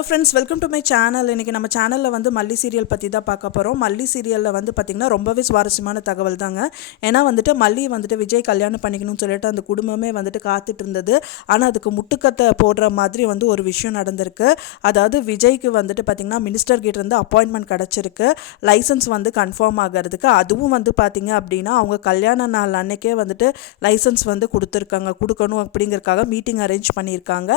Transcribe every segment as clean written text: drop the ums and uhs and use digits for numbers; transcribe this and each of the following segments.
Hello friends, welcome to my channel. இன்றைக்கி நம்ம சேனலில் வந்து மல்லி சீரியல் பற்றி தான் பார்க்க போகிறோம். மல்லி சீரியலில் வந்து பார்த்திங்கன்னா ரொம்பவே சுவாரஸ்யமான தகவல் தாங்க. ஏன்னா வந்துட்டு மல்லி வந்துட்டு விஜய் கல்யாணம் பண்ணிக்கணும்னு சொல்லிட்டு அந்த குடும்பமே வந்துட்டு காத்துட்டு இருந்தது. ஆனால் அதுக்கு முட்டுக்கத்தை போடுற மாதிரி வந்து ஒரு விஷயம் நடந்திருக்கு. அதாவது விஜய்க்கு வந்துட்டு பார்த்திங்கன்னா மினிஸ்டர் கிட்ட இருந்து அப்பாயின்மெண்ட் கிடச்சிருக்கு, லைசன்ஸ் வந்து கன்ஃபார்ம் ஆகிறதுக்கு. அதுவும் வந்து பார்த்திங்க அப்படின்னா அவங்க கல்யாண நாள் அன்னைக்கே வந்துட்டு லைசன்ஸ் வந்து கொடுக்கணும் அப்படிங்கிறதுக்காக மீட்டிங் அரேஞ்ச் பண்ணியிருக்காங்க.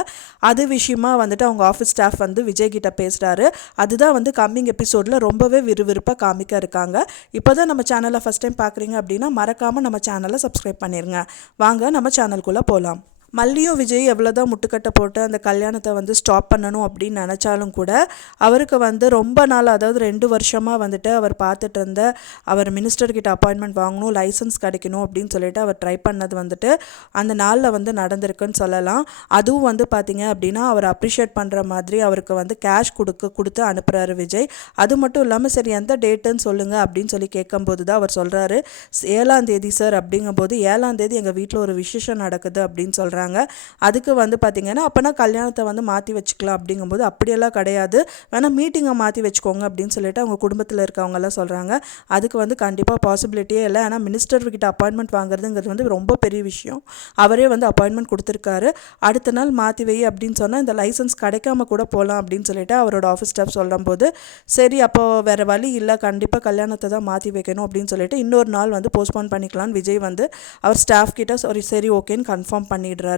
அது விஷயமா வந்துட்டு அவங்க ஆஃபீஸ் ஸ்டாஃப் வந்து விஜய் கிட்ட பேசுகிறாரு. அதுதான் வந்து கம்மிங் எபிசோடில் ரொம்பவே விறுவிறுப்பாக காமிக்க இருக்காங்க. இப்போ தான் நம்ம சேனலை ஃபஸ்ட் டைம் பார்க்குறீங்க அப்படின்னா மறக்காமல் நம்ம சேனலை சப்ஸ்கிரைப் பண்ணிடுங்க. வாங்க நம்ம சேனலுக்குள்ளே போகலாம். மல்லியும் விஜய் எவ்வளோதான் முட்டுக்கட்டை போட்டு அந்த கல்யாணத்தை வந்து ஸ்டாப் பண்ணணும் அப்படின்னு நினச்சாலும் கூட அவருக்கு வந்து ரொம்ப நாள், அதாவது 2 வருஷமாக வந்துட்டு அவர் பார்த்துட்டு இருந்த அவர் மினிஸ்டர்கிட்ட அப்பாயின்மெண்ட் வாங்கணும், லைசன்ஸ் கிடைக்கணும் அப்படின்னு சொல்லிட்டு அவர் ட்ரை பண்ணது வந்துட்டு அந்த நாளில் வந்து நடந்திருக்குன்னு சொல்லலாம். அதுவும் வந்து பார்த்திங்க அப்படின்னா அவர் அப்ரிஷியேட் பண்ணுற மாதிரி அவருக்கு வந்து கேஷ் கொடுத்து அனுப்புகிறாரு விஜய். அது மட்டும் இல்லாமல் சரி எந்த டேட்டுன்னு சொல்லுங்கள் அப்படின்னு சொல்லி கேட்கும்போது தான் அவர் சொல்கிறாரு 7ஆம் தேதி சார். அப்படிங்கும்போது 7ஆம் தேதி எங்கள் வீட்டில் ஒரு விசேஷம் நடக்குது அப்படின்னு சொல்கிறாங்க. அதுக்கு வந்து பார்த்திங்கன்னா அப்போனா கல்யாணத்தை வந்து மாற்றி வச்சுக்கலாம் அப்படிங்கும்போது அப்படியெல்லாம் கிடையாது, வேணால் மீட்டிங்கை மாற்றி வச்சுக்கோங்க அப்படின்னு சொல்லிட்டு அவங்க குடும்பத்தில் இருக்கவங்கெல்லாம் சொல்கிறாங்க. அதுக்கு வந்து கண்டிப்பாக பாசிபிலிட்டியே இல்லை. ஆனால் மினிஸ்டர்கிட்ட அப்பாயின்மெண்ட் வாங்குறதுங்கிறது வந்து ரொம்ப பெரிய விஷயம். அவரே வந்து அப்பாயின்மெண்ட் கொடுத்துருக்காரு. அடுத்த நாள் மாற்றி வை அப்படின்னு சொன்னால் இந்த லைசன்ஸ் கிடைக்காம கூட போகலாம் அப்படின்னு சொல்லிட்டு அவரோட ஆஃபீஸ் ஸ்டாஃப் சொல்லும்போது சரி அப்போ வேறு வழி இல்லை, கண்டிப்பாக கல்யாணத்தை தான் மாற்றி வைக்கணும் அப்படின்னு சொல்லிட்டு இன்னொரு நாள் வந்து போஸ்ட்போன் பண்ணிக்கலான்னு விஜய் வந்து அவர் ஸ்டாஃப் கிட்ட சரி ஓகேன்னு கன்ஃபார்ம் பண்ணிடுறாரு.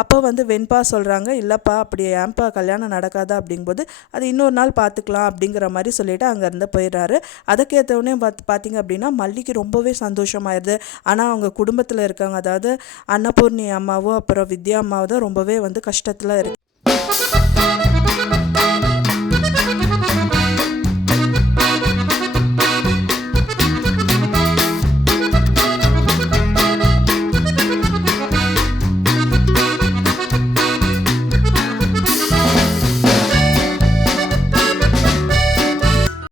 அப்போ வந்து வெண்பா சொல்கிறாங்க இல்லைப்பா அப்படி ஏன்பா கல்யாணம் நடக்காதா அப்படிங்கும்போது அது இன்னொரு நாள் பார்த்துக்கலாம் அப்படிங்கிற மாதிரி சொல்லிவிட்டு அங்கேருந்து போயிடுறாரு. அதுக்கேற்றவுடனே பார்த்திங்க அப்படின்னா மல்லிக்கு ரொம்பவே சந்தோஷமாயிருது. ஆனால் அவங்க குடும்பத்தில் இருக்காங்க, அதாவது அன்னபூர்ணி அம்மாவும் அப்புறம் வித்யா அம்மாவும் தான் ரொம்பவே வந்து கஷ்டத்தில் இருக்காங்க.